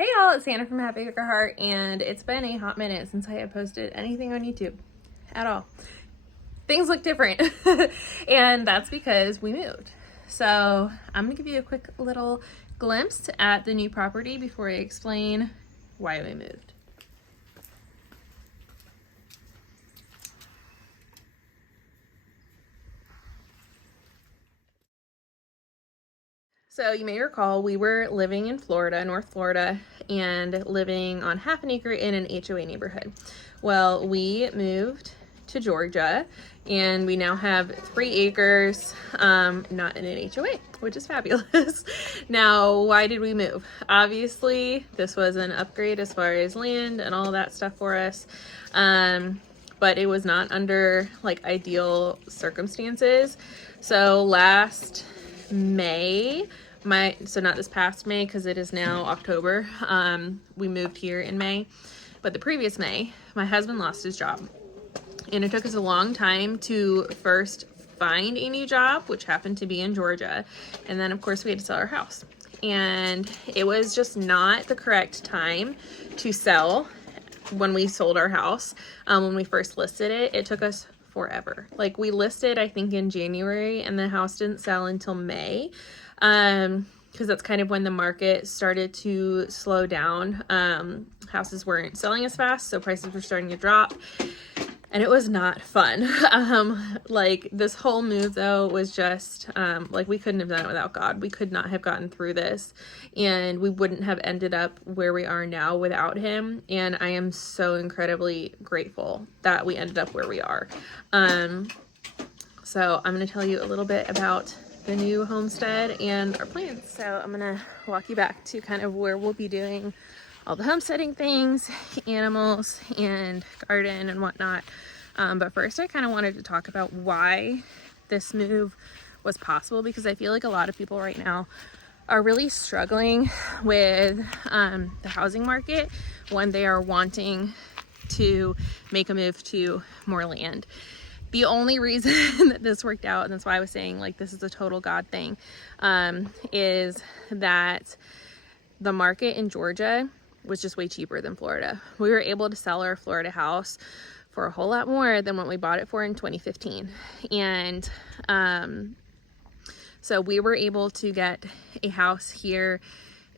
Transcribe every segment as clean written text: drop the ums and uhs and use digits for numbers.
Hey y'all, it's Hannah from Happy Baker Heart, and it's been a hot minute since I have posted anything on YouTube at all. Things look different, and that's because we moved. So I'm gonna give you a quick little glimpse at the new property before I explain why we moved. So you may recall we were living in Florida, North Florida, and living on half an acre in an HOA neighborhood. Well, we moved to Georgia, and we now have 3 acres, not in an HOA, which is fabulous. Now, why did we move? Obviously, this was an upgrade as far as land and all that stuff for us. But it was not under like ideal circumstances. So last May, so not this past May, because it is now October, we moved here in May, but the previous May my husband lost his job, and it took us a long time to first find a new job, which happened to be in Georgia, and then of course we had to sell our house, and it was just not the correct time to sell. When we sold our house, when we first listed it, it took us forever. Like, we listed I think in January, and the house didn't sell until May, because that's kind of when the market started to slow down. Houses weren't selling as fast, so prices were starting to drop, and it was not fun. Like, this whole move though was just like, we couldn't have done it without God. We could not have gotten through this, and we wouldn't have ended up where we are now without him. And I am so incredibly grateful that we ended up where we are. So I'm going to tell you a little bit about the new homestead and our plans. So I'm going to walk you back to kind of where we'll be doing all the homesteading things, animals and garden and whatnot. But first I kind of wanted to talk about why this move was possible, because I feel like a lot of people right now are really struggling with the housing market when they are wanting to make a move to more land. The only reason that this worked out, and that's why I was saying like this is a total God thing, is that the market in Georgia was just way cheaper than Florida. We were able to sell our Florida house for a whole lot more than what we bought it for in 2015. And so we were able to get a house here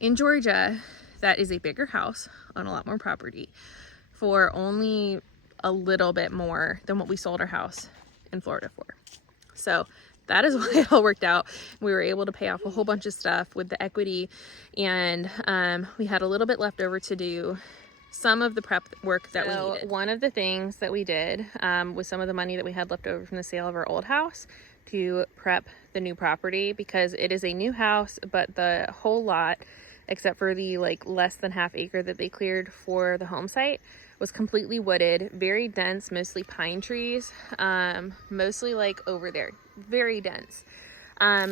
in Georgia that is a bigger house on a lot more property for only a little bit more than what we sold our house in Florida for. So that is why it all worked out. We were able to pay off a whole bunch of stuff with the equity, and we had a little bit left over to do some of the prep work that we needed. One of the things that we did with some of the money that we had left over from the sale of our old house to prep the new property, because it is a new house, but the whole lot, except for the like less than half acre that they cleared for the home site, was completely wooded, very dense, mostly pine trees, mostly like over there, very dense.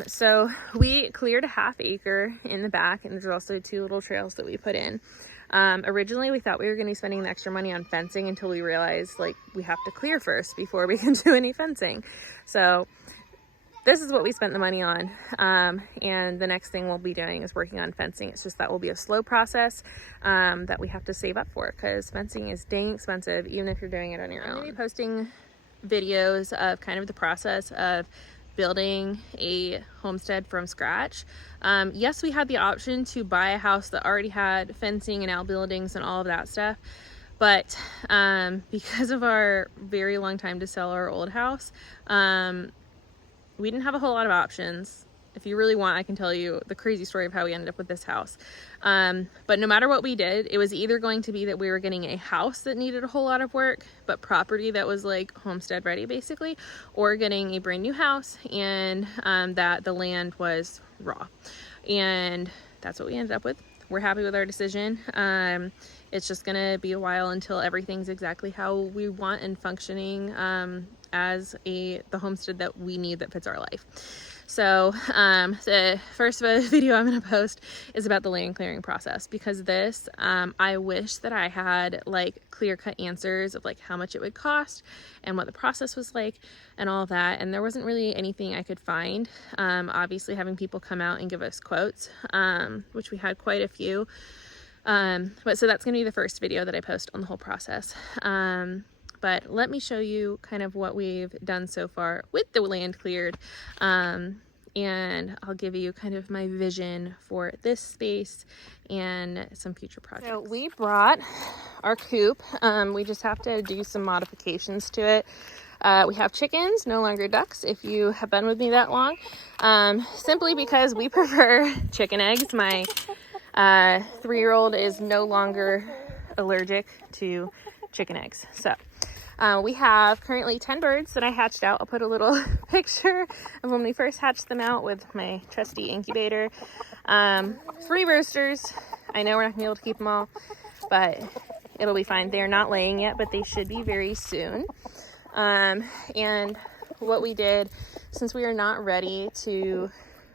So we cleared a half acre in the back, and there's also 2 little trails that we put in. Originally we thought we were going to be spending the extra money on fencing, until we realized like we have to clear first before we can do any fencing. So this is what we spent the money on, and the next thing we'll be doing is working on fencing. It's just that will be a slow process that we have to save up for, because fencing is dang expensive, even if you're doing it on your own. I'm going to be posting videos of kind of the process of building a homestead from scratch. Yes, we had the option to buy a house that already had fencing and outbuildings and all of that stuff, but because of our very long time to sell our old house, we didn't have a whole lot of options. If you really want, I can tell you the crazy story of how we ended up with this house. But no matter what we did, it was either going to be that we were getting a house that needed a whole lot of work, but property that was like homestead ready basically, or getting a brand new house and that the land was raw. And that's what we ended up with. We're happy with our decision. It's just gonna be a while until everything's exactly how we want and functioning as the homestead that we need, that fits our life. So the first video I'm going to post is about the land clearing process, because this, I wish that I had like clear-cut answers of like how much it would cost and what the process was like and all that, and there wasn't really anything I could find. Obviously having people come out and give us quotes, which we had quite a few, But so that's going to be the first video that I post on the whole process. But let me show you kind of what we've done so far with the land cleared. And I'll give you kind of my vision for this space and some future projects. So we brought our coop. We just have to do some modifications to it. We have chickens, no longer ducks, if you have been with me that long. Simply because we prefer chicken eggs. My 3-year-old is no longer allergic to chicken eggs. So we have currently 10 birds that I hatched out. I'll put a little picture of when we first hatched them out with my trusty incubator. 3 roosters. I know we're not gonna be able to keep them all, but it'll be fine. They're not laying yet, but they should be very soon. And what we did, since we are not ready to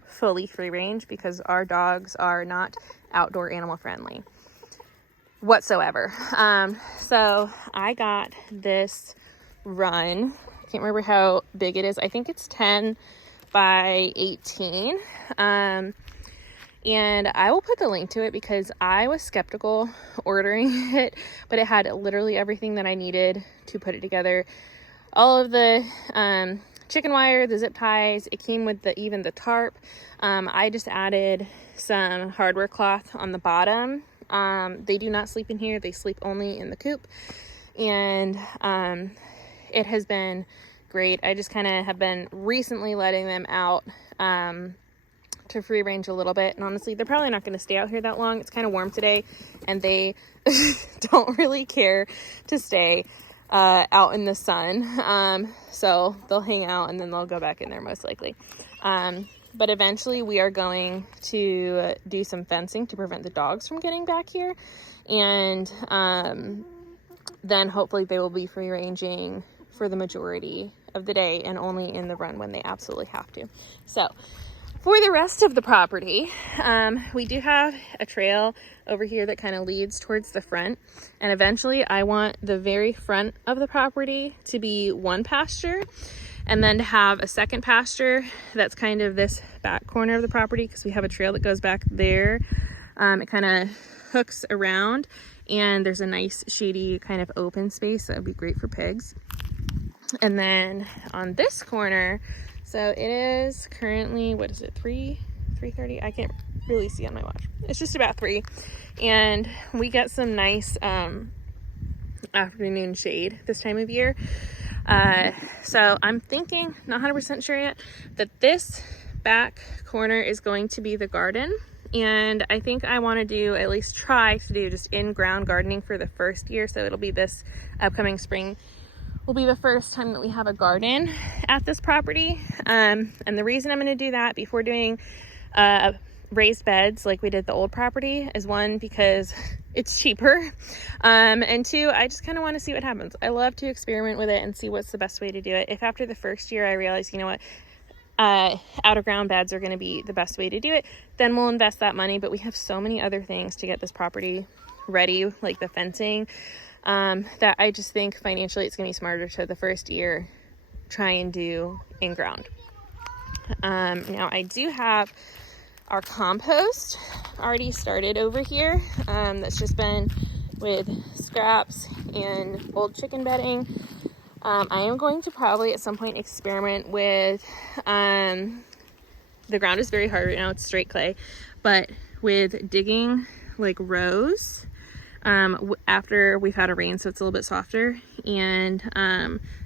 fully free range because our dogs are not outdoor animal friendly whatsoever. So I got this run. I can't remember how big it is. I think it's 10 by 18. And I will put the link to it because I was skeptical ordering it, but it had literally everything that I needed to put it together. All of the chicken wire, the zip ties, it came with even the tarp. I just added some hardware cloth on the bottom. They do not sleep in here. They sleep only in the coop. And it has been great. I just kind of have been recently letting them out to free range a little bit. And honestly, they're probably not going to stay out here that long. It's kind of warm today and they don't really care to stay out in the sun. So they'll hang out and then they'll go back in there most likely. But eventually we are going to do some fencing to prevent the dogs from getting back here. And then hopefully they will be free ranging for the majority of the day and only in the run when they absolutely have to. So for the rest of the property, we do have a trail over here that kind of leads towards the front. And eventually I want the very front of the property to be one pasture, and then to have a second pasture that's kind of this back corner of the property because we have a trail that goes back there. It kind of hooks around and there's a nice shady kind of open space that would be great for pigs. And then on this corner, so it is currently, what is it, 3:30? I can't really see on my watch. It's just about 3. And we get some nice afternoon shade this time of year. So I'm thinking, not 100% sure yet, that this back corner is going to be the garden. And I think I want to do, at least try to do, just in-ground gardening for the first year. So it'll be this upcoming spring will be the first time that we have a garden at this property. And the reason I'm going to do that before doing raised beds like we did the old property is, 1, because it's cheaper, and 2, I just kind of want to see what happens. I love to experiment with it and see what's the best way to do it. If after the first year I realize, you know what, out of ground beds are going to be the best way to do it, then we'll invest that money. But we have so many other things to get this property ready, like the fencing, that I just think financially it's going to be smarter to the first year try and do in ground. Now I do have our compost already started over here. That's just been with scraps and old chicken bedding. I am going to probably at some point experiment with, the ground is very hard right now, it's straight clay, but with digging like rows after we've had a rain, so it's a little bit softer, and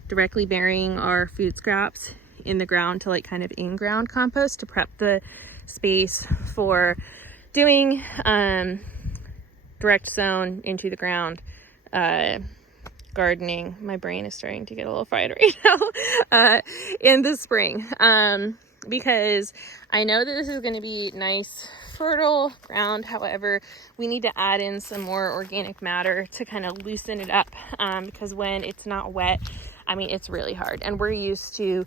directly burying our food scraps in the ground to like kind of in-ground compost to prep the space for doing direct sown into the ground gardening. My brain is starting to get a little fried right now in the spring, because I know that this is going to be nice fertile ground. However, we need to add in some more organic matter to kind of loosen it up, because when it's not wet, I mean, it's really hard, and we're used to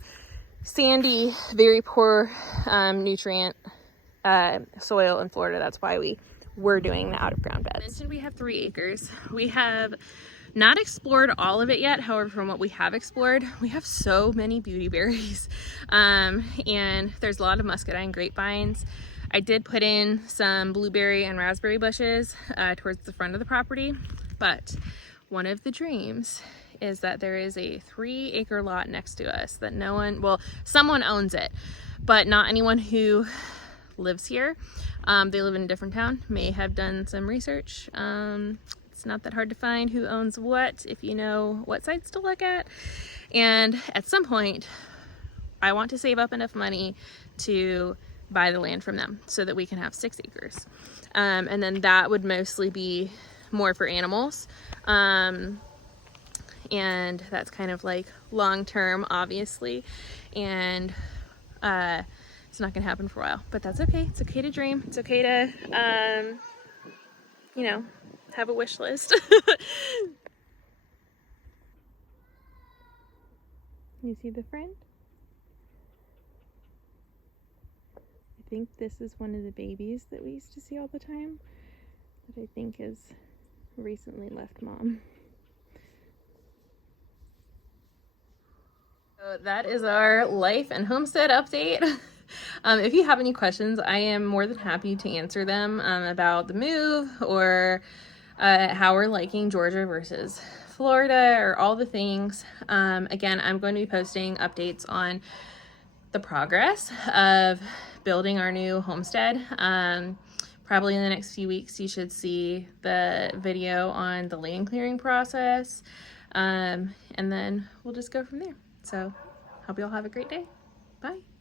sandy, very poor nutrient soil in Florida. That's why we're doing the out of ground beds. I mentioned we have 3 acres. We have not explored all of it yet. However, from what we have explored, we have so many beauty berries, and there's a lot of muscadine grapevines. I did put in some blueberry and raspberry bushes towards the front of the property, but one of the dreams is that there is a 3-acre lot next to us that no one, well, someone owns it, but not anyone who lives here. They live in a different town, may have done some research. It's not that hard to find who owns what if you know what sites to look at. And at some point, I want to save up enough money to buy the land from them so that we can have 6 acres. And then that would mostly be more for animals. And that's kind of like long-term, obviously. And it's not gonna happen for a while, but that's okay. It's okay to dream. It's okay to, you know, have a wish list. You see the friend? I think this is one of the babies that we used to see all the time, that I think has recently left mom. So that is our life and homestead update. If you have any questions, I am more than happy to answer them about the move or how we're liking Georgia versus Florida or all the things. Again, I'm going to be posting updates on the progress of building our new homestead. Probably in the next few weeks, you should see the video on the land clearing process. And then we'll just go from there. So hope you all have a great day. Bye.